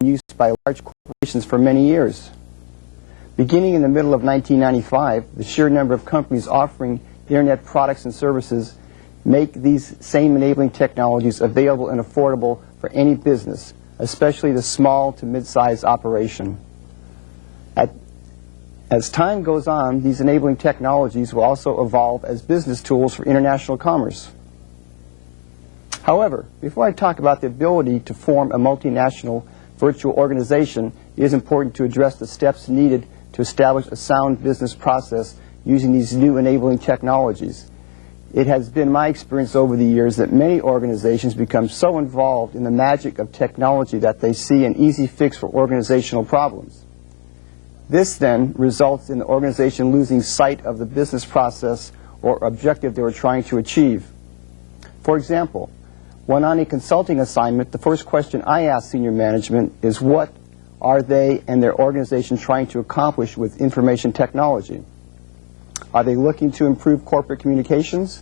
in use by large corporations for many years. Beginning in the middle of 1995, the sheer number of companies offering Internet products and services make these same enabling technologies available and affordable for any business, especially the small to mid-sized operation. As time goes on, these enabling technologies will also evolve as business tools for international commerce. However, before I talk about the ability to form a multinational virtual organization, it is important to address the steps needed to establish a sound business process using these new enabling technologies. It has been my experience over the years that many organizations become so involved in the magic of technology that they see an easy fix for organizational problems. This then results in the organization losing sight of the business process or objective they were trying to achieve. For example, when on a consulting assignment, the first question I ask senior management is what are they and their organization trying to accomplish with information technology? Are they looking to improve corporate communications,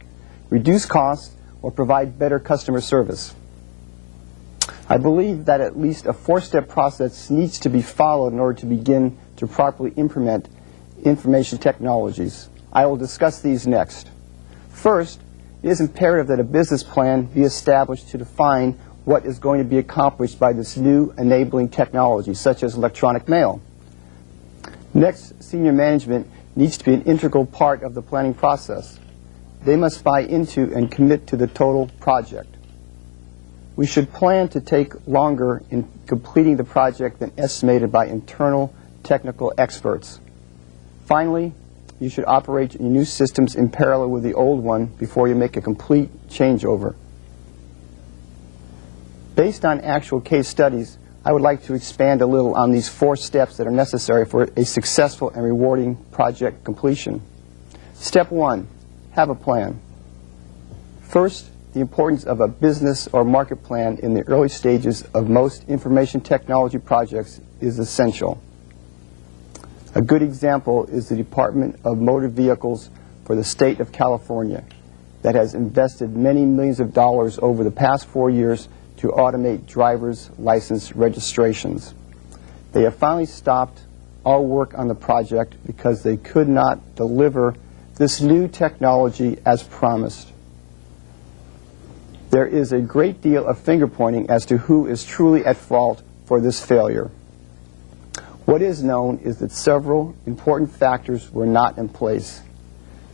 reduce costs, or provide better customer service? I believe that at least a four-step process needs to be followed in order to begin to properly implement information technologies. I will discuss these next. First, it is imperative that a business plan be established to define what is going to be accomplished by this new enabling technology, such as electronic mail. Next, senior management needs to be an integral part of the planning process. They must buy into and commit to the total project. We should plan to take longer in completing the project than estimated by internal technical experts. Finally, you should operate your new systems in parallel with the old one before you make a complete changeover. Based on actual case studies, I would like to expand a little on these four steps that are necessary for a successful and rewarding project completion. Step one, have a plan. First, the importance of a business or market plan in the early stages of most information technology projects is essential. A good example is the Department of Motor Vehicles for the state of California that has invested many millions of dollars over the past 4 years to automate driver's license registrations. They have finally stopped all work on the project because they could not deliver this new technology as promised. There is a great deal of finger-pointing as to who is truly at fault for this failure. What is known is that several important factors were not in place.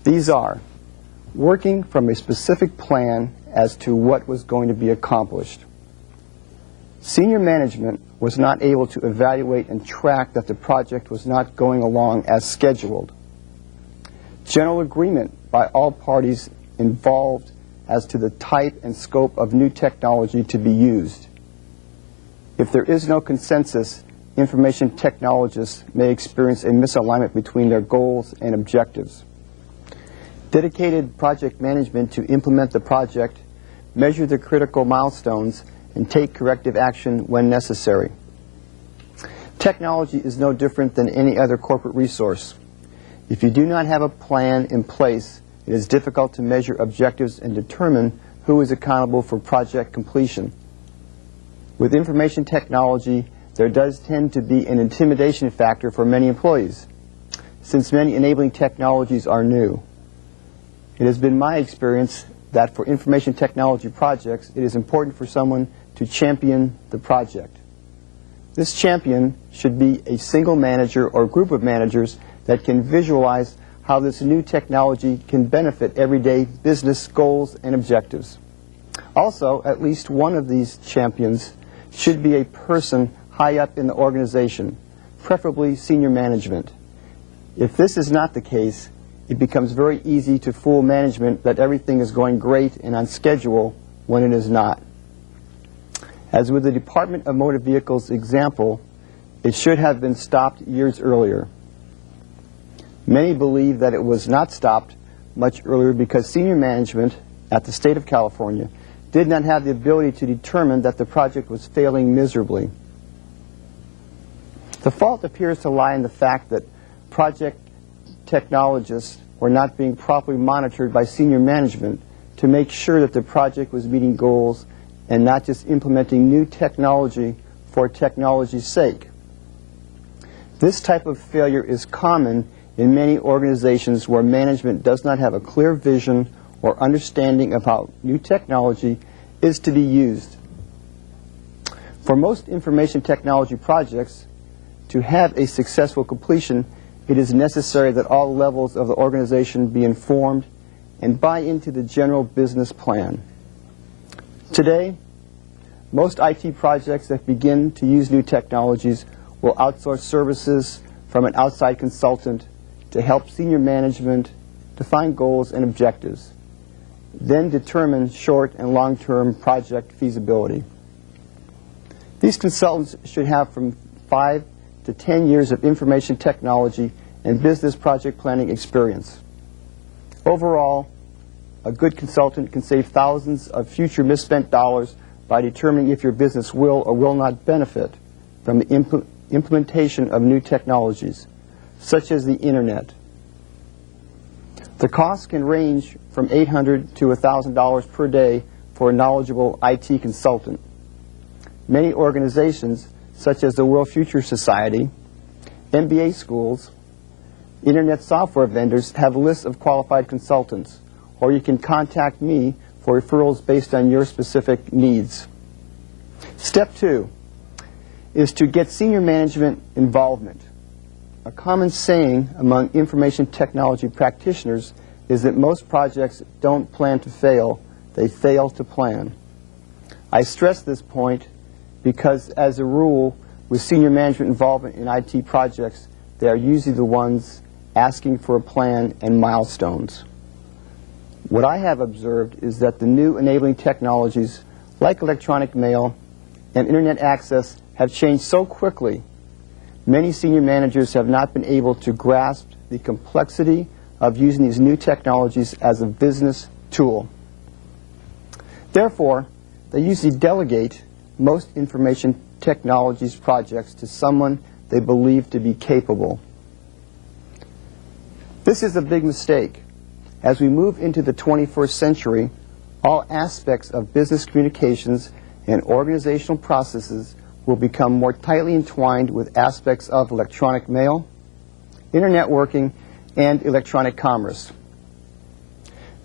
These are working from a specific plan as to what was going to be accomplished. Senior management was not able to evaluate and track that the project was not going along as scheduled. General agreement by all parties involved as to the type and scope of new technology to be used. If there is no consensus, information technologists may experience a misalignment between their goals and objectives. Dedicated project management to implement the project, measure the critical milestones, and take corrective action when necessary. Technology is no different than any other corporate resource. If you do not have a plan in place, it is difficult to measure objectives and determine who is accountable for project completion. With information technology, there does tend to be an intimidation factor for many employees, since many enabling technologies are new. It has been my experience that for information technology projects, it is important for someone to champion the project. This champion should be a single manager or group of managers that can visualize how this new technology can benefit everyday business goals and objectives. Also, at least one of these champions should be a person high up in the organization, preferably senior management. If this is not the case, it becomes very easy to fool management that everything is going great and on schedule when it is not. As with the Department of Motor Vehicles example, it should have been stopped years earlier. Many believe that it was not stopped much earlier because senior management at the state of California did not have the ability to determine that the project was failing miserably. The fault appears to lie in the fact that project technologists were not being properly monitored by senior management to make sure that the project was meeting goals and not just implementing new technology for technology's sake. This type of failure is common in many organizations where management does not have a clear vision or understanding of how new technology is to be used. For most information technology projects, to have a successful completion, it is necessary that all levels of the organization be informed and buy into the general business plan. Today, most IT projects that begin to use new technologies will outsource services from an outside consultant to help senior management define goals and objectives, then determine short and long-term project feasibility. These consultants should have from 5 to 10 years of information technology and business project planning experience. Overall, a good consultant can save thousands of future misspent dollars by determining if your business will or will not benefit from the implementation of new technologies, such as the Internet. The cost can range from $800 to $1,000 per day for a knowledgeable IT consultant. Many organizations, such as the World Future Society, MBA schools, Internet software vendors have lists of qualified consultants, or you can contact me for referrals based on your specific needs. Step 2 is to get senior management involvement. A common saying among information technology practitioners is that most projects don't plan to fail, they fail to plan. I stress this point because, as a rule, with senior management involvement in IT projects, they are usually the ones asking for a plan and milestones. What I have observed is that the new enabling technologies, like electronic mail and Internet access, have changed so quickly, many senior managers have not been able to grasp the complexity of using these new technologies as a business tool. Therefore, they usually delegate most information technologies projects to someone they believe to be capable. This is a big mistake. As we move into the 21st century, all aspects of business communications and organizational processes will become more tightly entwined with aspects of electronic mail, internet working, and electronic commerce.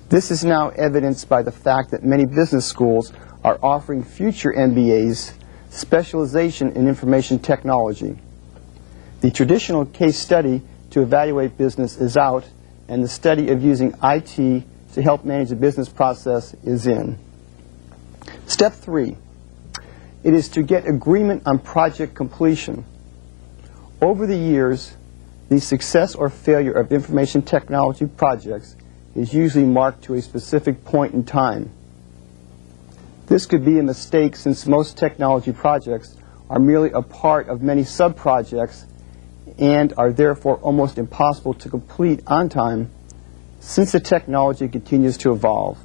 This is now evidenced by the fact that many business schools are offering future MBAs specialization in information technology. The traditional case study to evaluate business is out, and the study of using IT to help manage the business process is in. Step 3. It is to get agreement on project completion. Over the years, the success or failure of information technology projects is usually marked to a specific point in time. This could be a mistake since most technology projects are merely a part of many sub-projects and are therefore almost impossible to complete on time since the technology continues to evolve.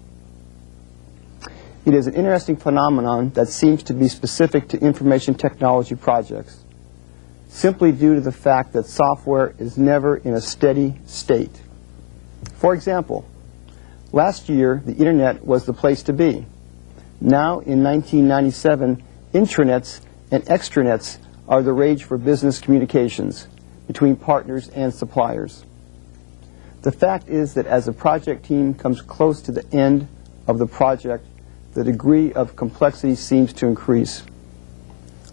It is an interesting phenomenon that seems to be specific to information technology projects, simply due to the fact that software is never in a steady state. For example, last year the Internet was the place to be. Now, in 1997, intranets and extranets are the rage for business communications between partners and suppliers. The fact is that as a project team comes close to the end of the project, the degree of complexity seems to increase.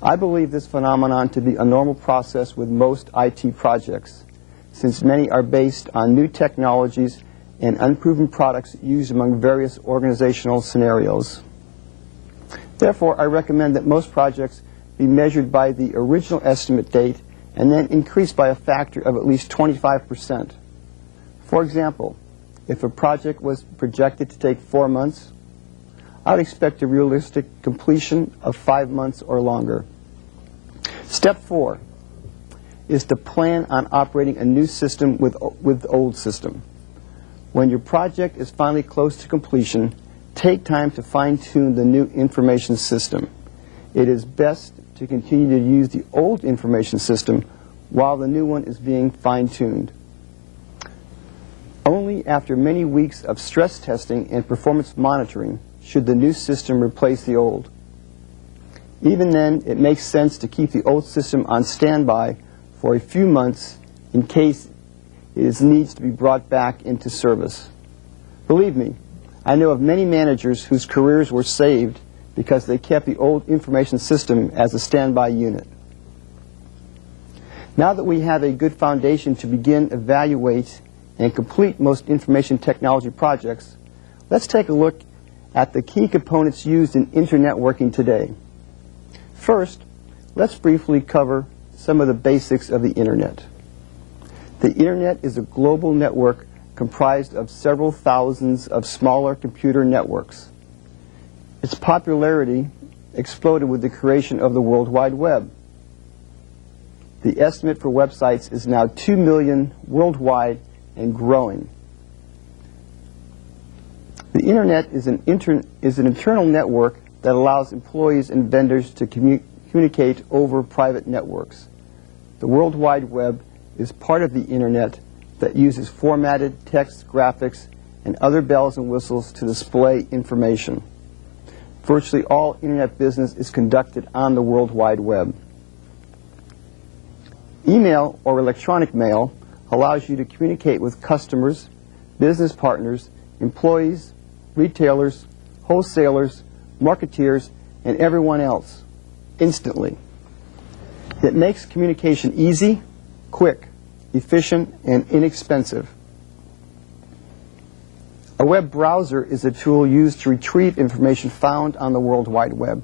I believe this phenomenon to be a normal process with most IT projects, since many are based on new technologies and unproven products used among various organizational scenarios. Therefore, I recommend that most projects be measured by the original estimate date and then increased by a factor of at least 25%. For example, if a project was projected to take 4 months, I would expect a realistic completion of 5 months or longer. Step 4 is to plan on operating a new system with the old system. When your project is finally close to completion, take time to fine-tune the new information system. It is best to continue to use the old information system while the new one is being fine-tuned. Only after many weeks of stress testing and performance monitoring should the new system replace the old. Even then, it makes sense to keep the old system on standby for a few months in case it needs to be brought back into service. Believe me, I know of many managers whose careers were saved because they kept the old information system as a standby unit. Now that we have a good foundation to begin, evaluate, and complete most information technology projects, let's take a look at the key components used in internetworking today. First, let's briefly cover some of the basics of the Internet. The Internet is a global network comprised of several thousands of smaller computer networks. Its popularity exploded with the creation of the World Wide Web. The estimate for websites is now 2 million worldwide and growing. The Internet is an internal network that allows employees and vendors to communicate over private networks. The World Wide Web is part of the Internet that uses formatted text, graphics, and other bells and whistles to display information. Virtually all Internet business is conducted on the World Wide Web. Email or electronic mail allows you to communicate with customers, business partners, employees, retailers, wholesalers, marketeers, and everyone else instantly. It makes communication easy, quick, efficient, and inexpensive. A web browser is a tool used to retrieve information found on the World Wide Web.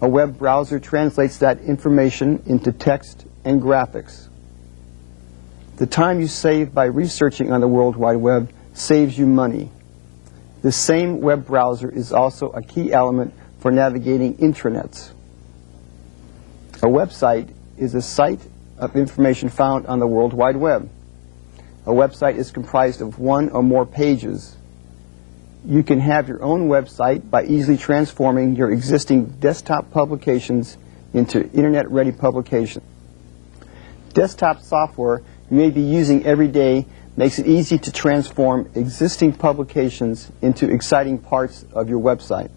A web browser translates that information into text and graphics. The time you save by researching on the World Wide Web saves you money. This same web browser is also a key element for navigating intranets. A website is a site of information found on the World Wide Web. A website is comprised of one or more pages. You can have your own website by easily transforming your existing desktop publications into Internet-ready publications. Desktop software you may be using every day makes it easy to transform existing publications into exciting parts of your website.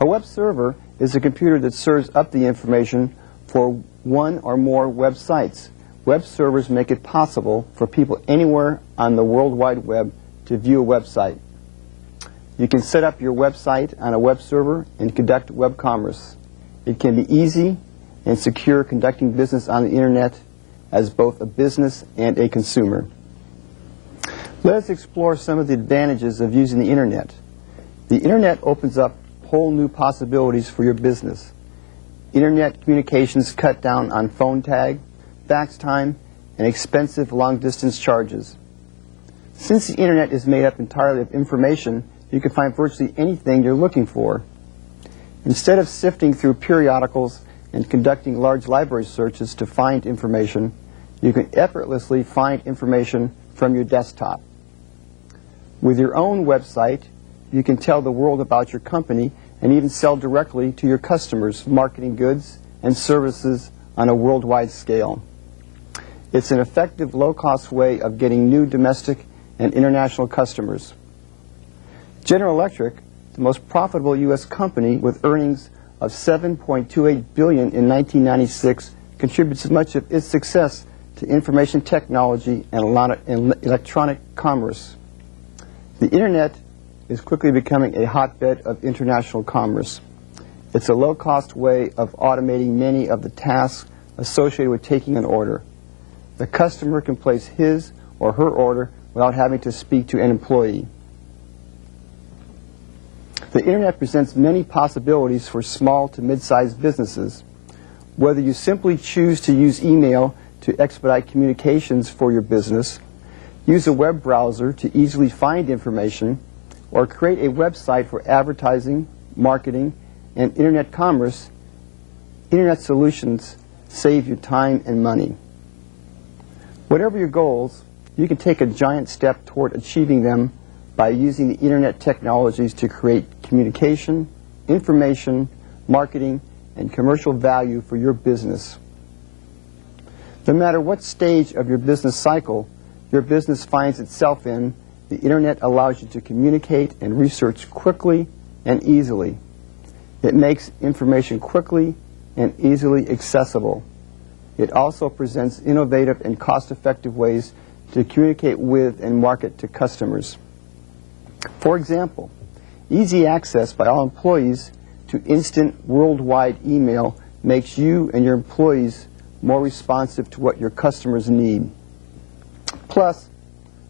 A web server is a computer that serves up the information for one or more websites. Web servers make it possible for people anywhere on the World Wide Web to view a website. You can set up your website on a web server and conduct web commerce. It can be easy and secure conducting business on the Internet as both a business and a consumer. Let us explore some of the advantages of using the Internet. The Internet opens up whole new possibilities for your business. Internet communications cut down on phone tag, fax time, and expensive long-distance charges. Since the Internet is made up entirely of information, you can find virtually anything you're looking for. Instead of sifting through periodicals and conducting large library searches to find information, you can effortlessly find information from your desktop. With your own website, you can tell the world about your company and even sell directly to your customers, marketing goods and services on a worldwide scale. It's an effective, low-cost way of getting new domestic and international customers. General Electric, the most profitable U.S. company with earnings of $7.28 billion in 1996, contributes much of its success to information technology and electronic commerce. The Internet is quickly becoming a hotbed of international commerce. It's a low-cost way of automating many of the tasks associated with taking an order. The customer can place his or her order without having to speak to an employee. The Internet presents many possibilities for small to mid-sized businesses. Whether you simply choose to use email to expedite communications for your business, use a web browser to easily find information, or create a website for advertising, marketing, and Internet commerce, Internet solutions save you time and money. Whatever your goals, you can take a giant step toward achieving them by using the Internet technologies to create communication, information, marketing, and commercial value for your business. No matter what stage of your business cycle your business finds itself in, the Internet allows you to communicate and research quickly and easily. It makes information quickly and easily accessible. It also presents innovative and cost-effective ways to communicate with and market to customers. For example, easy access by all employees to instant worldwide email makes you and your employees more responsive to what your customers need. Plus,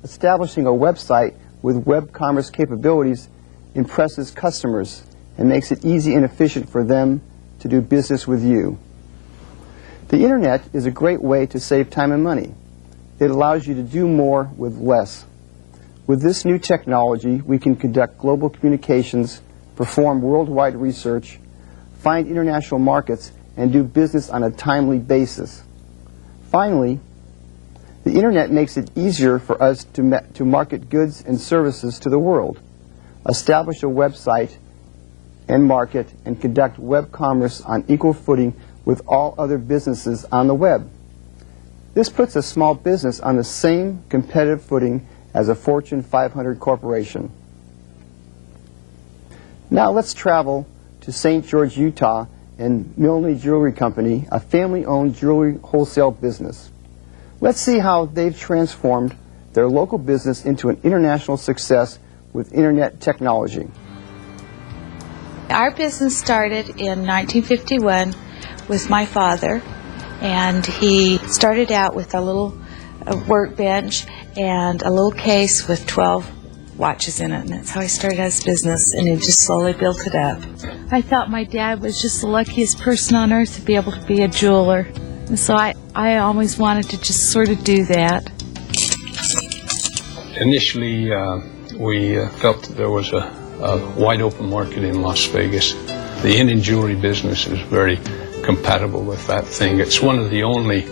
establishing a website with web commerce capabilities impresses customers and makes it easy and efficient for them to do business with you. The Internet is a great way to save time and money. It allows you to do more with less. With this new technology, we can conduct global communications, perform worldwide research, find international markets, and do business on a timely basis. Finally, the Internet makes it easier for us to market goods and services to the world, establish a website and market, and conduct web commerce on equal footing with all other businesses on the web. This puts a small business on the same competitive footing as a Fortune 500 corporation. Now let's travel to St. George, Utah, and Milne Jewelry Company, a family-owned jewelry wholesale business. Let's see how they've transformed their local business into an international success with Internet technology. Our business started in 1951 with my father, and he started out with a little workbench and a little case with 12 watches in it, and that's how he started his business, and he just slowly built it up. I thought my dad was just the luckiest person on earth to be able to be a jeweler, and so I always wanted to just sort of do that. Initially, we felt that there was a wide open market in Las Vegas. The Indian jewelry business is very compatible with that thing. It's one of the only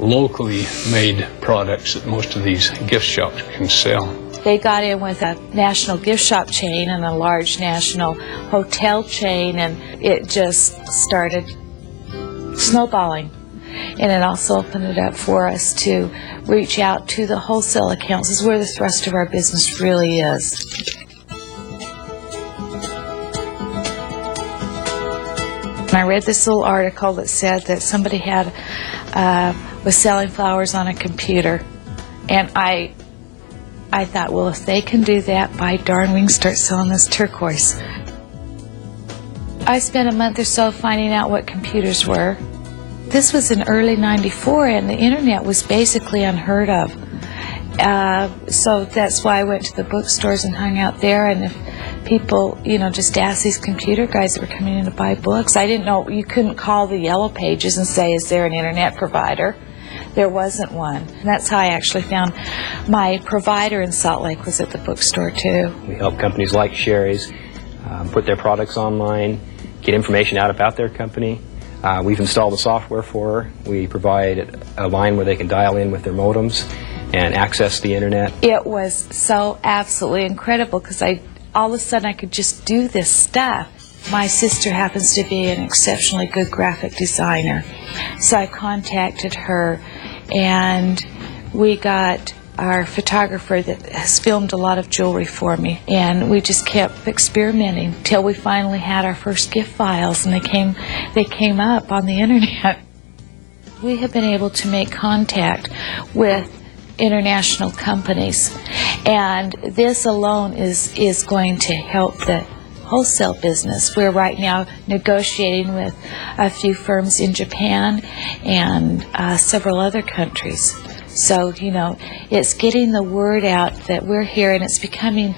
locally made products that most of these gift shops can sell. They got in with a national gift shop chain and a large national hotel chain, and it just started snowballing. And it also opened it up for us to reach out to the wholesale accounts. This is where the thrust of our business really is. And I read this little article that said that somebody was selling flowers on a computer, and I thought, well, if they can do that, by darn, we can start selling this turquoise. I spent a month or so finding out what computers were. This was in early '94, and the Internet was basically unheard of. So that's why I went to the bookstores and hung out there, and if people, just asked these computer guys that were coming in to buy books. I didn't know, you couldn't call the yellow pages and say, is there an Internet provider? There wasn't one. And that's how I actually found my provider in Salt Lake was at the bookstore too. We help companies like Sherry's put their products online, get information out about their company. We've installed the software for her. We provide a line where they can dial in with their modems and access the Internet. It was so absolutely incredible because all of a sudden I could just do this stuff. My sister happens to be an exceptionally good graphic designer, so I contacted her, and we got our photographer that has filmed a lot of jewelry for me, and we just kept experimenting till we finally had our first gift files, and they came up on the Internet. We have been able to make contact with international companies, and this alone is going to help the wholesale business. We're right now negotiating with a few firms in Japan and several other countries. So, it's getting the word out that we're here, and it's becoming,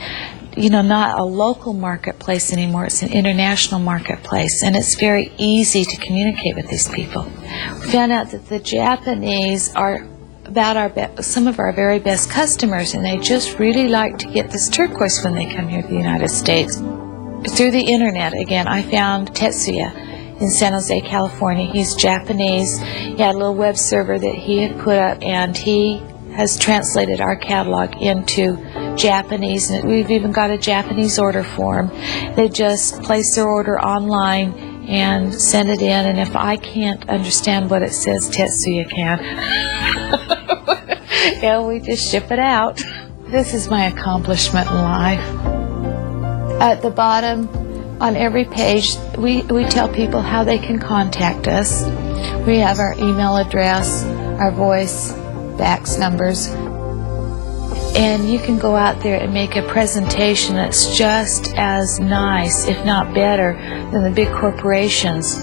not a local marketplace anymore. It's an international marketplace, and it's very easy to communicate with these people. We found out that the Japanese are some of our very best customers, and they just really like to get this turquoise when they come here to the United States. Through the Internet, again, I found Tetsuya in San Jose, California. He's Japanese. He had a little web server that he had put up, and he has translated our catalog into Japanese, and we've even got a Japanese order form. They just place their order online and send it in, and if I can't understand what it says, Tetsuya can. And we just ship it out. This is my accomplishment in life. At the bottom, On every page, we tell people how they can contact us. We have our email address, our voice, fax numbers, and you can go out there and make a presentation that's just as nice, if not better, than the big corporations,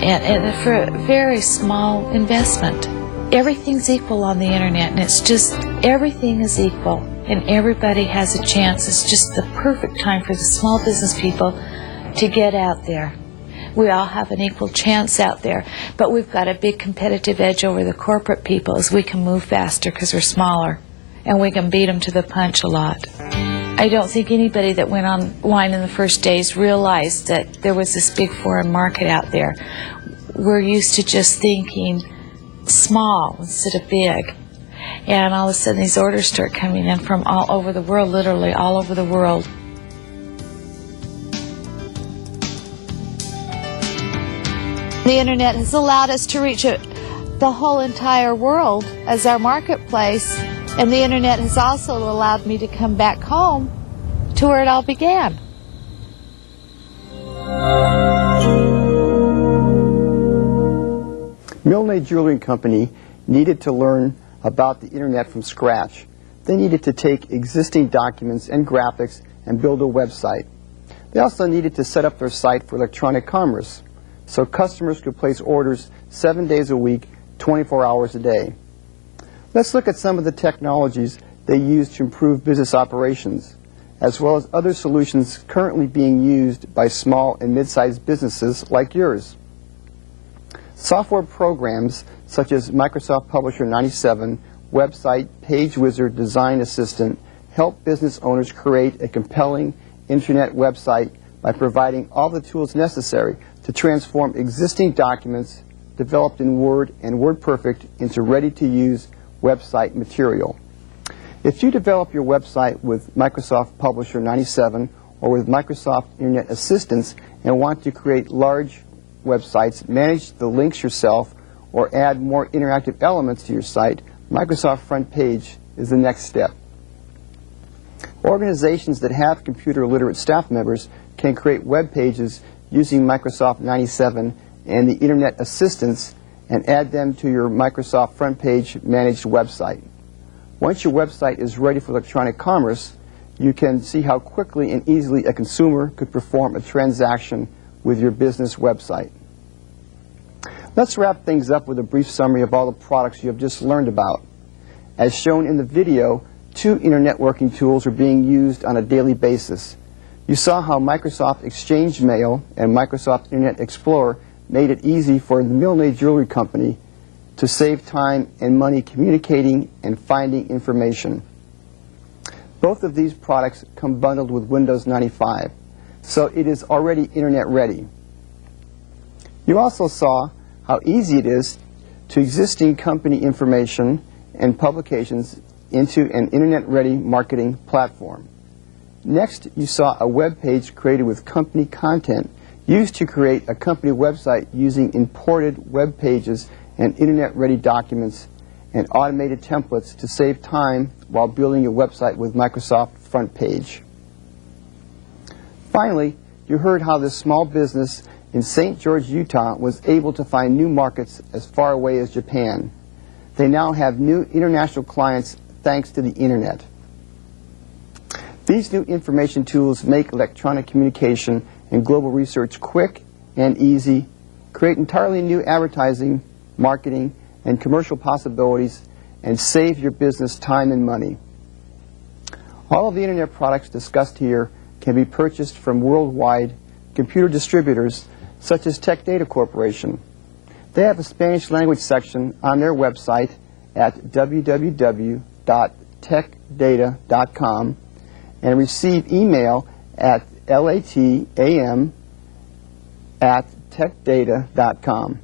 and for a very small investment. Everything's equal on the internet, and it's just, everything is equal, and everybody has a chance. It's just the perfect time for the small business people to get out there. We all have an equal chance out there, but we've got a big competitive edge over the corporate people as we can move faster because we're smaller, and we can beat them to the punch a lot. I don't think anybody that went online in the first days realized that there was this big foreign market out there. We're used to just thinking small instead of big, and all of a sudden these orders start coming in from all over the world, literally all over the world. The internet has allowed us to reach the whole entire world as our marketplace, and the internet has also allowed me to come back home to where it all began. Milne Jewelry Company needed to learn about the internet from scratch. They needed to take existing documents and graphics and build a website. They also needed to set up their site for electronic commerce, so customers could place orders 7 days a week, 24 hours a day. Let's look at some of the technologies they use to improve business operations, as well as other solutions currently being used by small and mid-sized businesses like yours. Software programs such as Microsoft Publisher 97, Website, Page Wizard, Design Assistant help business owners create a compelling internet website by providing all the tools necessary to transform existing documents developed in Word and WordPerfect into ready-to-use website material. If you develop your website with Microsoft Publisher 97 or with Microsoft Internet Assistance and want to create large websites, manage the links yourself, or add more interactive elements to your site, Microsoft Front Page is the next step. Organizations that have computer literate staff members can create web pages using Microsoft 97 and the Internet Assistance and add them to your Microsoft Front Page managed website. Once your website is ready for electronic commerce, you can see how quickly and easily a consumer could perform a transaction with your business website. Let's wrap things up with a brief summary of all the products you have just learned about. As shown in the video, 2 internetworking tools are being used on a daily basis. You saw how Microsoft Exchange Mail and Microsoft Internet Explorer made it easy for the Milne Jewelry Company to save time and money communicating and finding information. Both of these products come bundled with Windows 95, so it is already internet ready. You also saw how easy it is to existing company information and publications into an internet-ready marketing platform. Next, you saw a web page created with company content used to create a company website using imported web pages and internet-ready documents and automated templates to save time while building your website with Microsoft Front Page. Finally, you heard how this small business in St. George, Utah was able to find new markets as far away as Japan. They now have new international clients thanks to the internet. These new information tools make electronic communication and global research quick and easy, create entirely new advertising, marketing, and commercial possibilities, and save your business time and money. All of the internet products discussed here can be purchased from worldwide computer distributors such as Tech Data Corporation. They have a Spanish language section on their website at www.techdata.com and receive email at latam@techdata.com.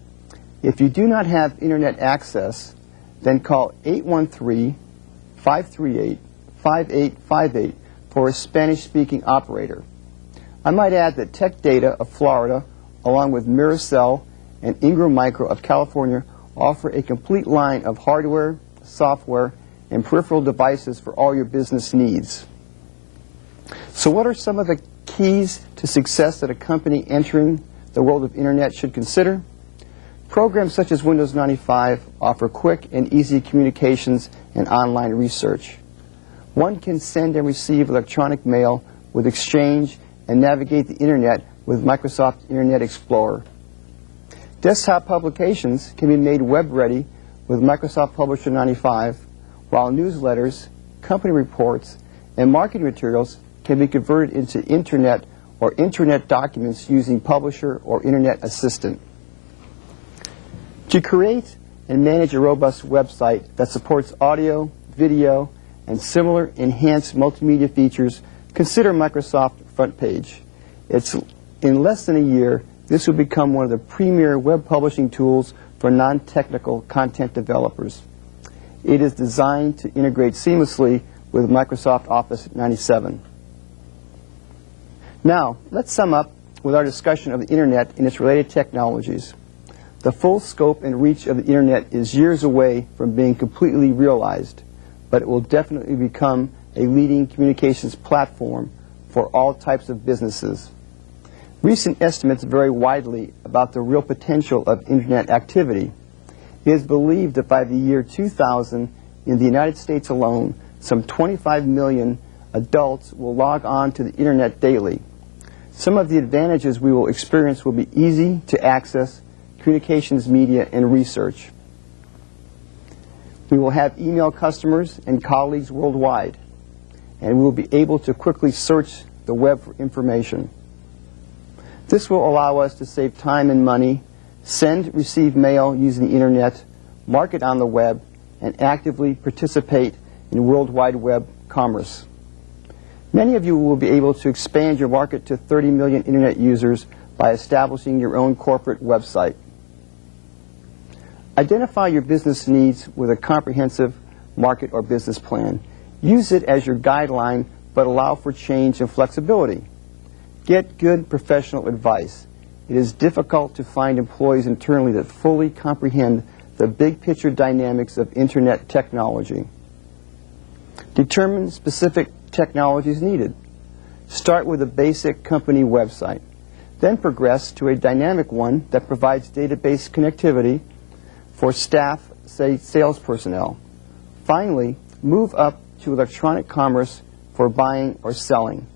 If you do not have internet access, then call 813-538-5858 for a Spanish-speaking operator. I might add that Tech Data of Florida, along with Miracell and Ingram Micro of California, offer a complete line of hardware, software, and peripheral devices for all your business needs. So what are some of the keys to success that a company entering the world of Internet should consider. Programs such as Windows 95 offer quick and easy communications and online research. One can send and receive electronic mail with Exchange and navigate the Internet with Microsoft Internet Explorer. Desktop publications can be made web-ready with Microsoft Publisher 95, while newsletters, company reports, and marketing materials can be converted into Internet or Intranet documents using Publisher or Internet Assistant. To create and manage a robust website that supports audio, video, and similar enhanced multimedia features, consider Microsoft FrontPage. In less than a year, this will become one of the premier web publishing tools for non-technical content developers. It is designed to integrate seamlessly with Microsoft Office 97. Now, let's sum up with our discussion of the Internet and its related technologies. The full scope and reach of the Internet is years away from being completely realized, but it will definitely become a leading communications platform for all types of businesses. Recent estimates vary widely about the real potential of Internet activity. It is believed that by the year 2000, in the United States alone, some 25 million adults will log on to the Internet daily. Some of the advantages we will experience will be easy to access communications media and research. We will have email customers and colleagues worldwide, and we will be able to quickly search the web for information. This will allow us to save time and money, send, receive mail using the Internet, market on the web, and actively participate in World Wide Web commerce. Many of you will be able to expand your market to 30 million Internet users by establishing your own corporate website. Identify your business needs with a comprehensive market or business plan. Use it as your guideline, but allow for change and flexibility. Get good professional advice. It is difficult to find employees internally that fully comprehend the big picture dynamics of Internet technology. Determine specific technologies needed. Start with a basic company website. Then progress to a dynamic one that provides database connectivity for staff, say sales personnel. Finally, move up to electronic commerce for buying or selling.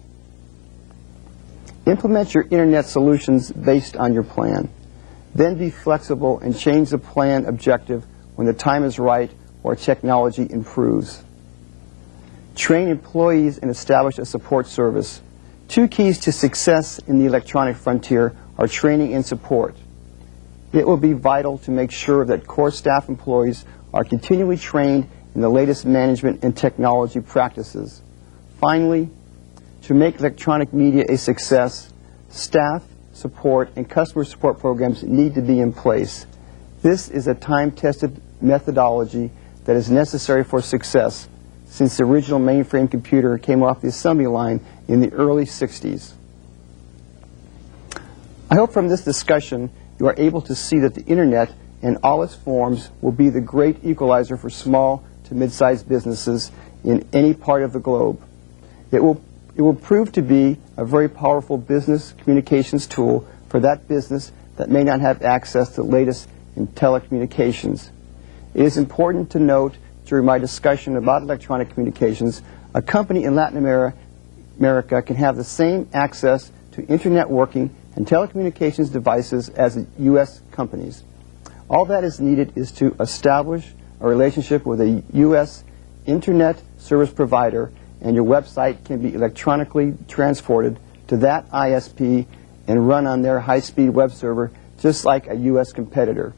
Implement your Internet solutions based on your plan. Then be flexible and change the plan objective when the time is right or technology improves. Train employees and establish a support service. Two keys to success in the electronic frontier are training and support. It will be vital to make sure that core staff employees are continually trained in the latest management and technology practices. Finally, to make electronic media a success, staff, support, and customer support programs need to be in place. This is a time-tested methodology that is necessary for success since the original mainframe computer came off the assembly line in the early 60s. I hope from this discussion you are able to see that the Internet in all its forms will be the great equalizer for small to mid-sized businesses in any part of the globe. It will prove to be a very powerful business communications tool for that business that may not have access to the latest in telecommunications. It is important to note during my discussion about electronic communications, a company in Latin America can have the same access to internet working and telecommunications devices as U.S. companies. All that is needed is to establish a relationship with a U.S. internet service provider, and your website can be electronically transported to that ISP and run on their high-speed web server just like a U.S. competitor.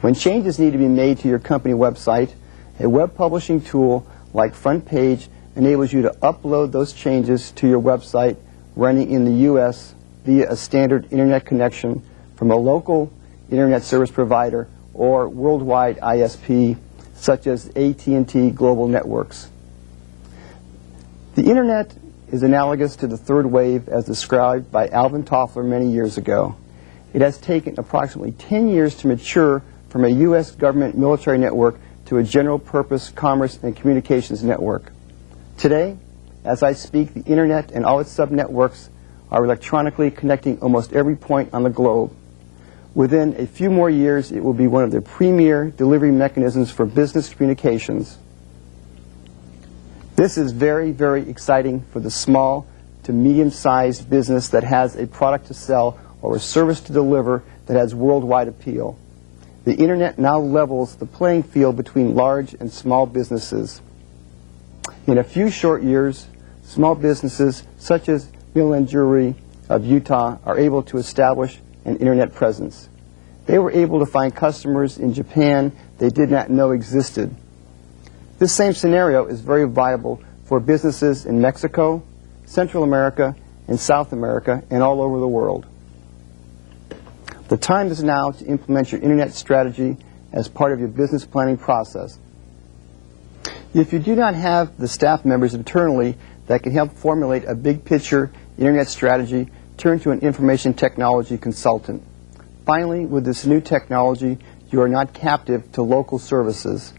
When changes need to be made to your company website, a web publishing tool like FrontPage enables you to upload those changes to your website running in the U.S. via a standard internet connection from a local internet service provider or worldwide ISP such as AT&T Global Networks. The Internet is analogous to the third wave as described by Alvin Toffler many years ago. It has taken approximately 10 years to mature from a U.S. government military network to a general-purpose commerce and communications network. Today, As I speak, the Internet and all its subnetworks are electronically connecting almost every point on the globe. Within a few more years, it will be one of the premier delivery mechanisms for business communications. This is very, very exciting for the small to medium-sized business that has a product to sell or a service to deliver that has worldwide appeal. The Internet now levels the playing field between large and small businesses. In a few short years, small businesses such as Multinational of Utah are able to establish an Internet presence. They were able to find customers in Japan they did not know existed. This same scenario is very viable for businesses in Mexico, Central America, and South America, and all over the world. The time is now to implement your Internet strategy as part of your business planning process. If you do not have the staff members internally that can help formulate a big picture Internet strategy, turn to an information technology consultant. Finally, with this new technology, you are not captive to local services.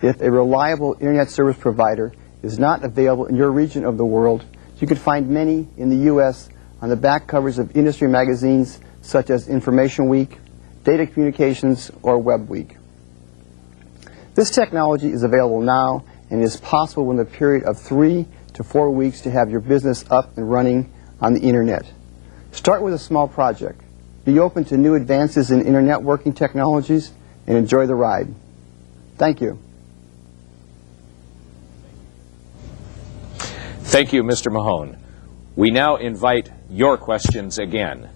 If a reliable Internet service provider is not available in your region of the world, you can find many in the U.S. on the back covers of industry magazines such as Information Week, Data Communications, or Web Week. This technology is available now and is possible within a period of 3 to 4 weeks to have your business up and running on the Internet. Start with a small project. Be open to new advances in Internet networking technologies and enjoy the ride. Thank you. Thank you, Mr. Mahone. We now invite your questions again.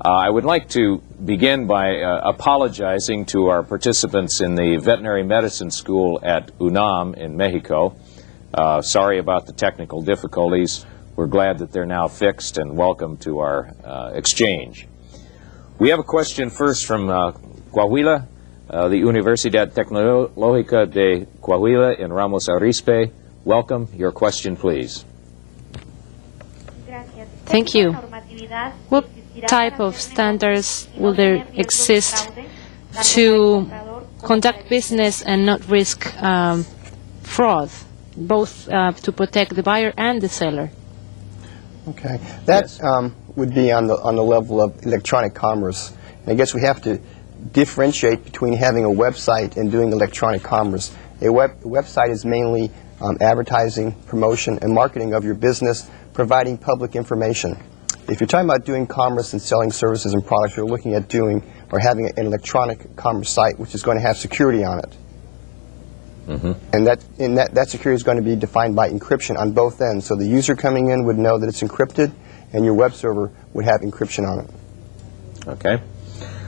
I would like to begin by apologizing to our participants in the veterinary medicine school at UNAM in Mexico. Sorry about the technical difficulties. We're glad that they're now fixed, and welcome to our exchange. We have a question first from Coahuila, the Universidad Tecnológica de Coahuila in Ramos Arizpe. Welcome. Your question, please. Thank you. What type of standards will there exist to conduct business and not risk fraud, both to protect the buyer and the seller? Okay, that would be on the level of electronic commerce. And I guess we have to differentiate between having a website and doing electronic commerce. A website is mainly advertising, promotion, and marketing of your business, providing public information. If you're talking about doing commerce and selling services and products, you're looking at doing or having an electronic commerce site which is going to have security on it. Mm-hmm. And that security is going to be defined by encryption on both ends. So the user coming in would know that it's encrypted, and your web server would have encryption on it. Okay.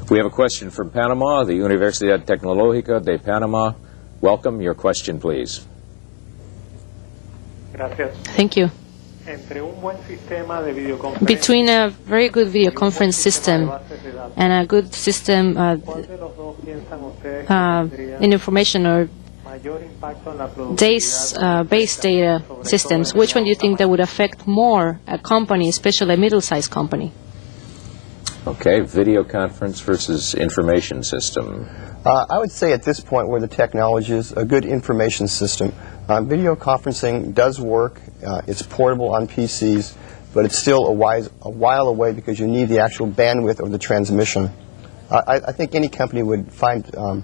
We have a question from Panama, the Universidad Tecnológica de Panama. Welcome. Your question, please. Thank you. Between a very good video conference system and a good system in information or base data systems, which one do you think that would affect more a company, especially a middle-sized company? Okay, video conference versus information system. I would say at this point where the technology is a good information system. Video conferencing does work. It's portable on PCs, but it's still a while away because you need the actual bandwidth of the transmission. I think any company would find a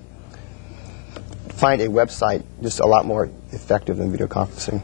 website just a lot more effective than video conferencing.